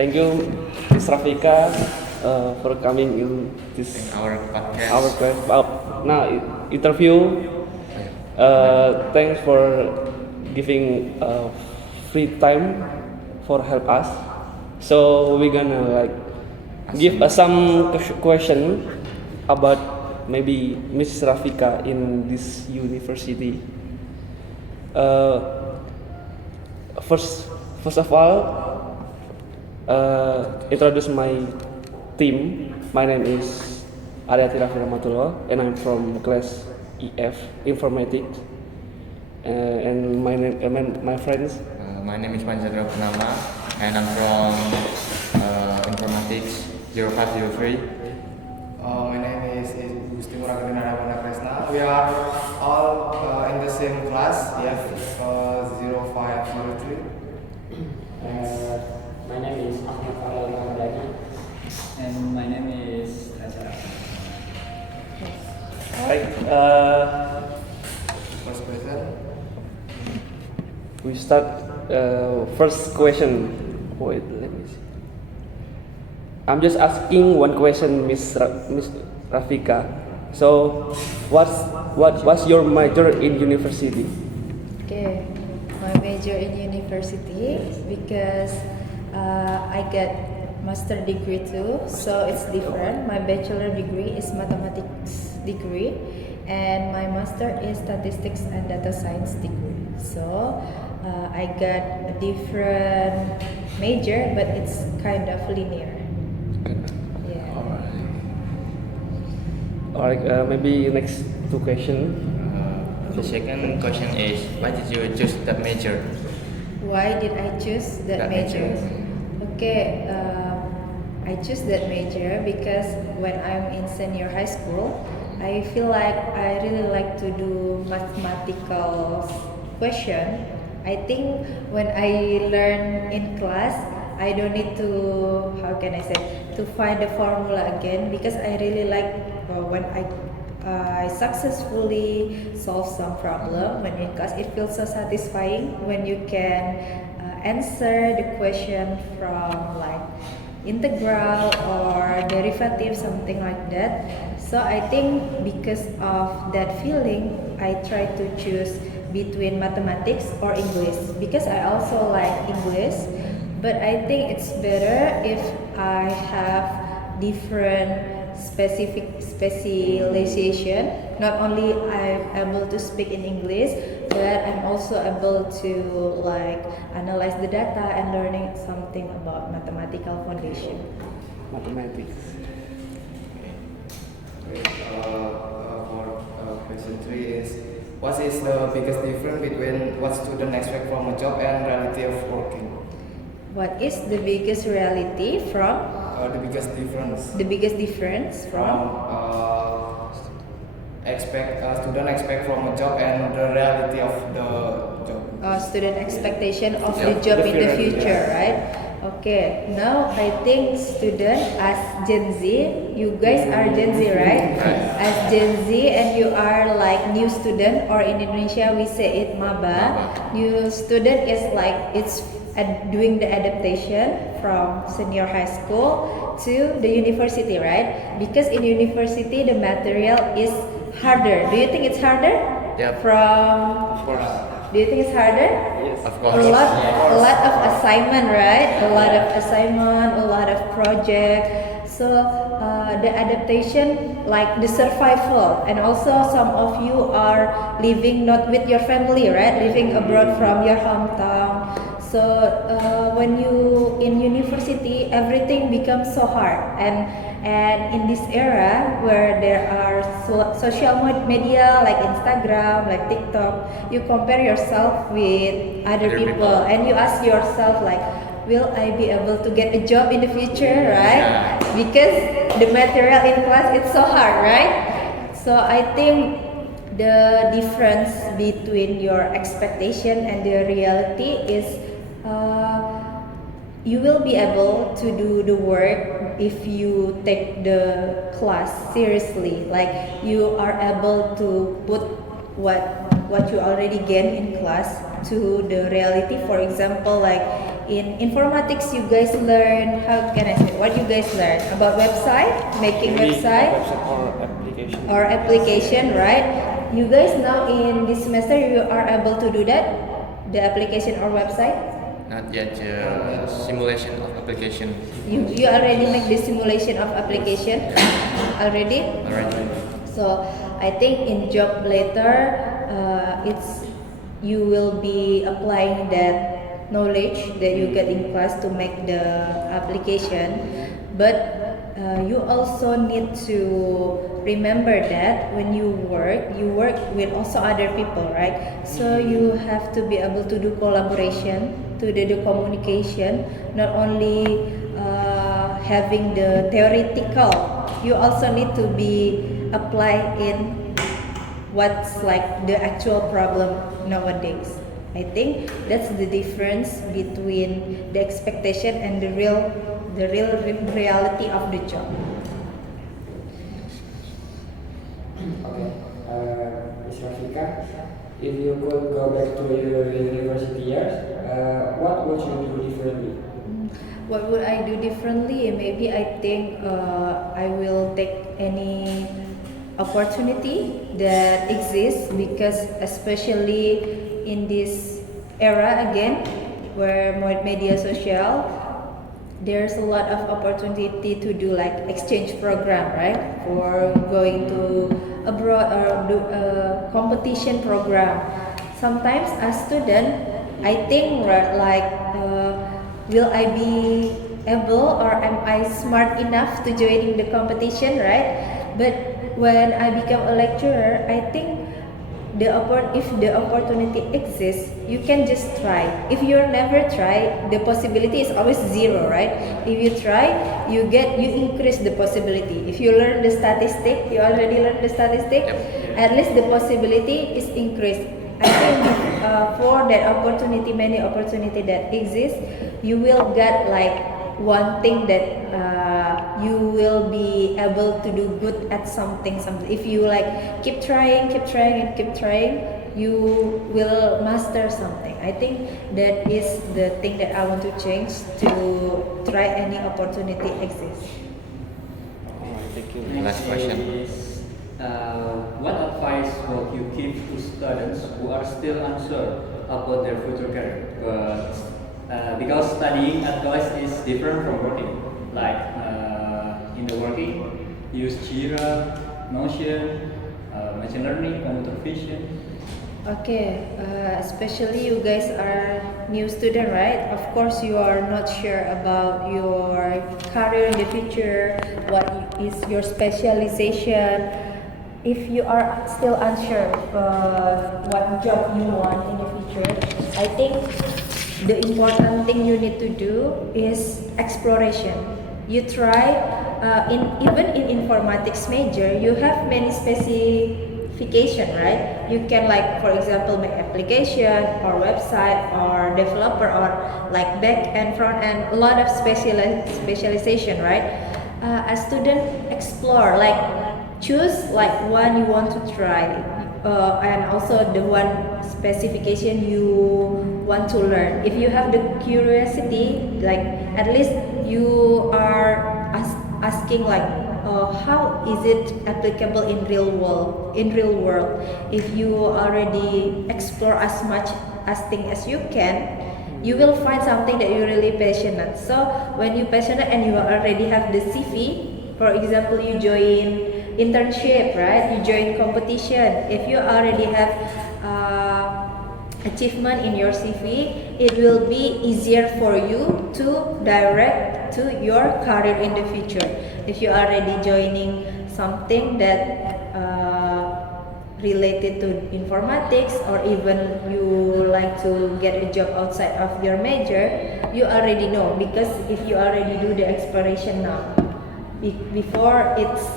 thank you, Ms. Rafika, for coming in this our podcast. Interview. Thanks for giving free time for help us. So we're gonna like give some question about maybe Miss Rafika in this university. First of all, introduce my team. My name is Aryati Raffi Rahmatullah, and I'm from class EF Informatics. And my friends. My name is Panjadra Purnama, and I'm from Informatics 0503. My name is Gusti Muragana Ravana Kresna. We are all in the same class, EF 0503. My name is Ahmad Farali Ramadhani. And my name is Raja. Right. First question. We start first question. Wait, let me see. I'm just asking one question, Miss Rafika. So, what's your major in university? Okay, my major in university because I get master degree too, so it's different. My bachelor degree is mathematics degree, and my master is statistics and data science degree. So I got a different major, but it's kind of linear. Yeah. Alright, maybe next two question. The second question is, why did you choose that major? Why did I choose that major? Okay, I choose that major because when I'm in senior high school, I feel like I really like to do mathematical question. I think when I learn in class, I don't need to, how can I say, to find the formula again, because I really like when I successfully solve some problem when in class. It feels so satisfying when you can answer the question from like integral or derivative, something like that. So I think because of that feeling, I try to choose between mathematics or English, because I also like English, but I think it's better if I have different specific specialization. Not only I'm able to speak in English, but I'm also able to like analyze the data and learning something about mathematical foundation. Mathematics. For question 3 is, what is the biggest difference between what students expect from a job and reality of working? What is the biggest reality from? The biggest difference. The biggest difference from? Student expect from a job and the reality of the job. Student expectation of the job in the future, right? Okay, now I think student as Gen Z, you guys are Gen Z, right? As Gen Z and you are like new student, or in Indonesia we say it maba. New student is like it's doing the adaptation from senior high school to the university, right? Because in university the material is harder. Do you think it's harder? Yep. Of course. Do you think it's harder? Yes. Of A course. lot of assignment, right? A lot of assignment, a lot of project. So the adaptation, like the survival, and also some of you are living not with your family, right? Living abroad from your hometown. So when you in university, everything becomes so hard, and in this era where there are social media like Instagram, like TikTok, you compare yourself with other people, and you ask yourself like, will I be able to get a job in the future, right? Because the material in class it's so hard, right? So I think the difference between your expectation and the reality is you will be able to do the work if you take the class seriously. Like you are able to put what you already gain in class to the reality. For example, like in informatics you guys learn, how can I say, what you guys learn about website, making website or application, right? You guys now in this semester you are able to do that, the application or website. Not yet, simulation of application. You already make the simulation of application already. Already. So I think in job later, it's you will be applying that knowledge that you get in class to make the application. But you also need to remember that when you work with also other people, right? So you have to be able to do collaboration, to do the communication, not only having the theoretical. You also need to be applied in what's like the actual problem nowadays. I think that's the difference between the expectation and the real reality of the job. Okay, Ms. Rafika, if you could go back to your university years, what would you do differently? What would I do differently? Maybe I think I will take any opportunity that exists, because especially in this era again where media social, there's a lot of opportunity to do like exchange program, right? For going to abroad or do a competition program. Sometimes as student, I think like will I be able or am I smart enough to joining the competition, right? But when I become a lecturer, I think if the opportunity exists, you can just try. If you never try, the possibility is always zero, right? If you try, you increase the possibility. If you learn the statistic, you already learned the statistic, at least the possibility is increased. I think for that opportunity, many opportunity that exist, you will get like one thing that you will be able to do good at something. If you like keep trying, you will master something. I think that is the thing that I want to change, to try any opportunity exists. Thank you. Last question. Is, what advice would you give to students who are still unsure about their future career? Because studying at college is different from working. Like in the working, use Jira, Notion, machine learning, computer vision. Okay, especially you guys are new student, right? Of course, you are not sure about your career in the future. What is your specialization? If you are still unsure what job you want in the future, I think the important thing you need to do is exploration. You try, even in informatics major, you have many specification, right? You can like, for example, make application or website or developer or like back and front end, a lot of specialization, right? As student explore, like choose like one you want to try, and also the one specification you want to learn. If you have the curiosity, like at least you are asking like how is it applicable in real world. If you already explore as much as thing as you can, you will find something that you're really passionate. So when you're passionate and you already have the CV, for example, you join internship, right? You join competition. If you already have achievement in your CV, it will be easier for you to direct to your career in the future. If you already joining something that related to informatics, or even you like to get a job outside of your major, you already know, because if you already do the exploration now, before it's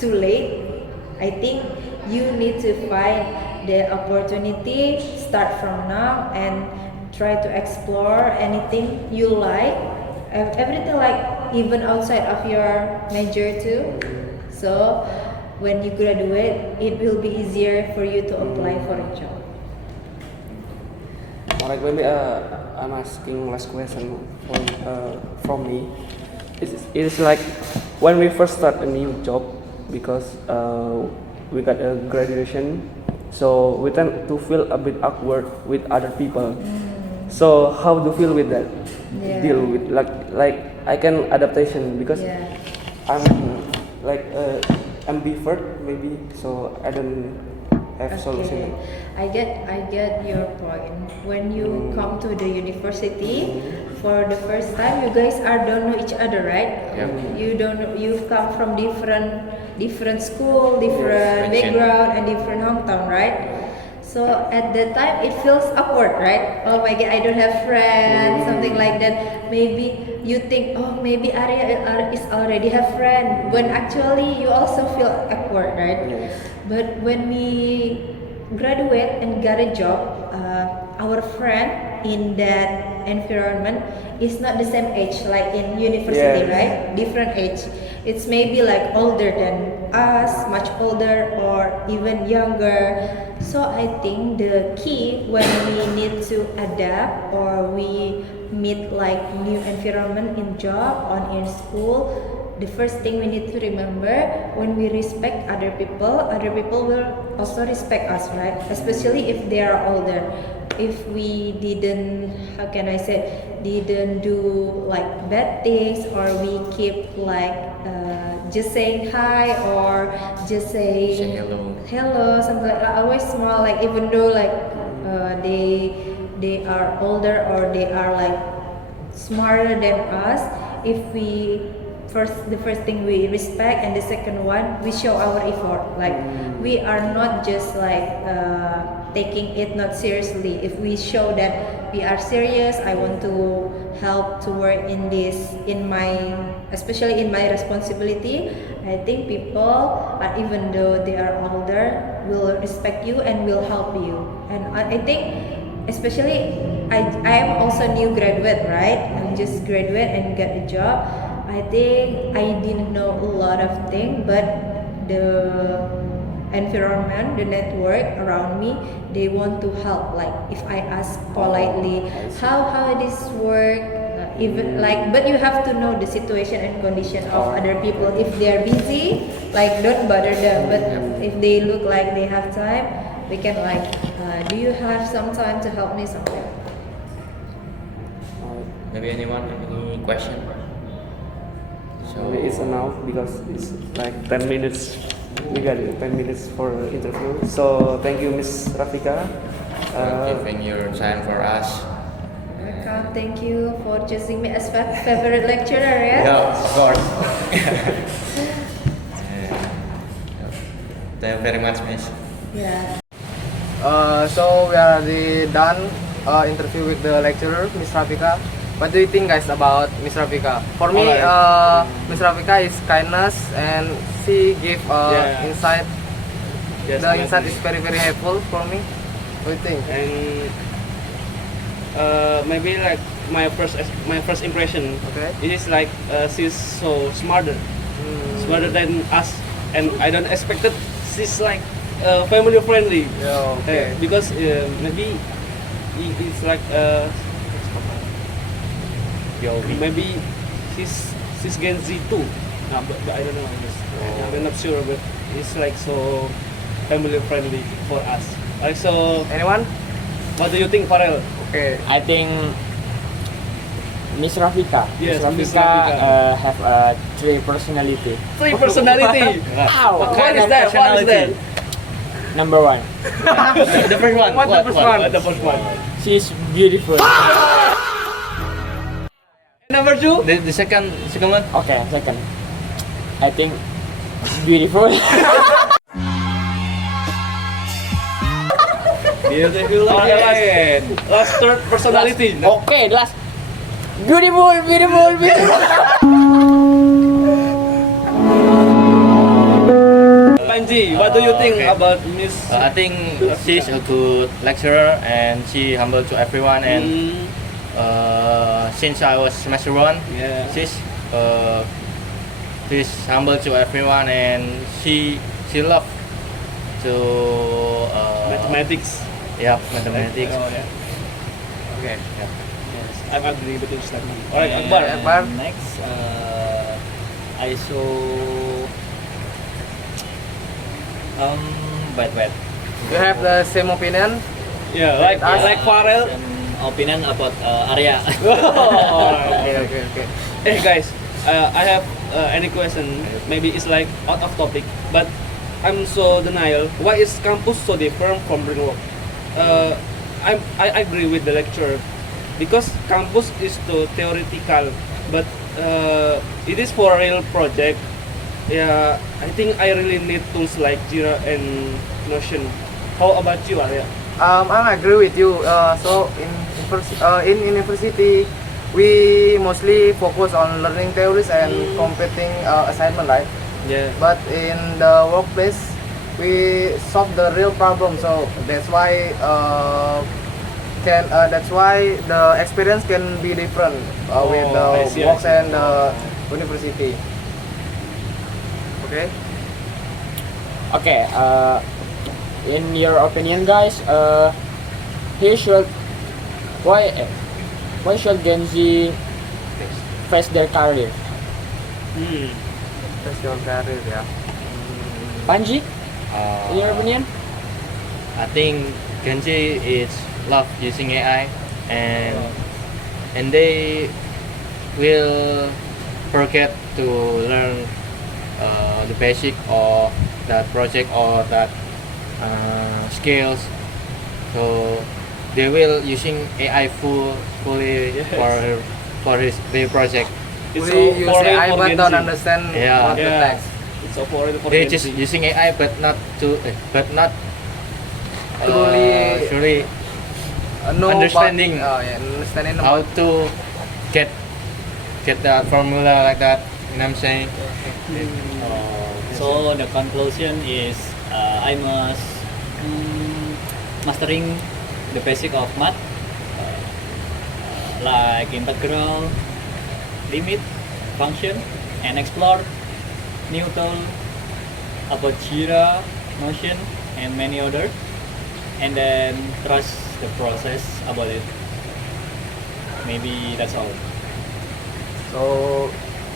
too late, I think you need to find the opportunity, start from now and try to explore anything you like, everything, like even outside of your major too. So when you graduate, it will be easier for you to apply for a job. Alright, maybe I'm asking last question from me. It is like when we first start a new job, because we got a graduation, so we tend to feel a bit awkward with other people. So how do you feel with that? Yeah. Deal with like I can adaptation because Yeah. I'm like ambivert maybe, so I don't have solution. I get your point. When you come to the university for the first time, you guys don't know each other, right? Yeah. You don't know, you've come from different school, different Yes. background, and different hometown, right? So at that time it feels awkward, right? Oh my god, I don't have friends, something like that. Maybe you think, oh, maybe Arya is already have friend, when actually you also feel awkward, right? Yes. But when we graduate and got a job, our friend in that environment is not the same age like in university, Yes. right? Different age. It's maybe like older than us, much older, or even younger. So I think the key when we need to adapt or we meet like new environment in job or in school, the first thing we need to remember, when we respect other people will also respect us, right? Especially if they are older. If we didn't, how can I say, didn't do like bad things, or we keep like just saying hi or just saying Say hello. something like that. Always smile, like even though like they are older or they are like smarter than us. If we the first thing we respect, and the second one we show our effort, like we are not just like taking it not seriously. If we show that we are serious, I want to help to work in this, especially in my responsibility, I think people, even though they are older, will respect you and will help you. And I think especially I am also new graduate, right? I'm just graduate and get a job. I think I didn't know a lot of things, but the environment, the network around me, they want to help. Like if I ask politely, how this work, even like, but you have to know the situation and condition of other people. If they are busy, like don't bother them. But if they look like they have time, we can like, do you have some time to help me something? Maybe anyone any question? Maybe it's enough because it's like 10 minutes. We got 10 minutes for interview. So thank you, Miss Rafika. For giving your time for us. Welcome. Thank you for choosing me as favorite lecturer. Yeah. Yeah, of course. Thank you very much, Miss. Yeah. So we are already done interview with the lecturer, Miss Rafika. What do you think, guys, about Miss Rafika? For me, Miss Rafika is kindness, and she give insight. Yes, The insight is very helpful for me. What do you think? And maybe like my first impression. Okay. It is like she's so smarter than us, and I don't expect that she's like family friendly. Yeah, okay. Because maybe it's like maybe she's Gen Z too. Nah, but I don't know. I'm not sure, but it's like so family friendly for us. Like so, Anyone? what do you think, Farel? Okay. I think Miss Rafika. Yes, Miss Miss Rafika. Rafika have a three personality. Three personality. Ow! What is that? What is that? Number one, The first one. What the first one? The first one. she's beautiful. Number two. The second one. Okay, second, I think she's beautiful. Beautiful. Okay. Last third personality. Okay, last. Beautiful. Panji, what do you think Okay. about Miss? I think she's a good lecturer and she humble to everyone. And since I was semester 1, Yeah. she's humble to everyone, and she love to Mathematics. Yeah, mathematics. Oh, yeah. Okay. Yeah. Yes, I agree with your statement. Alright, Akbar. Yeah, Akbar. Next, I saw. Wait. You have the same opinion? Yeah, like Farel. Some opinion about Arya. Okay. Hey guys, I have any question. Maybe it's like out of topic, but I'm so denial. Why is campus so different from real work? I agree with the lecturer because campus is too theoretical, but it is for a real project. Yeah, I think I really need tools like Jira and Notion. How about you, Arya? I agree with you. So in university, we mostly focus on learning theories and completing assignment, right? Yeah. But in the workplace, we solve the real problem. So that's why the experience can be different with I the see, works I see. and the university. Okay. Okay, in your opinion, guys, he should why should Gen Z face their career? That's your career, yeah. Panji, in your opinion? I think Gen Z is love using AI and they will forget to learn the basic or that project or that skills. So they will using AI fully Yes. for their project. It's We so use foreign AI for but Gen don't Z. understand Yeah. what the Yeah. text. It's so foreign for They Gen just Z. using AI but not Truly- truly Know Understanding. understanding how about to get that formula like that. You know what I'm saying? So the conclusion is I must mastering the basic of math, like integral, limit, function, and explore new tool about Jira, Notion, and many others, and then trust the process about it. Maybe that's all. So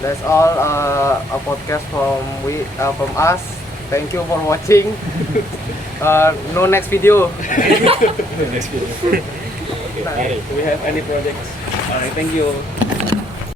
that's all a podcast from us. Thank you for watching. No next video. Okay. Do we have any projects? Alright, thank you.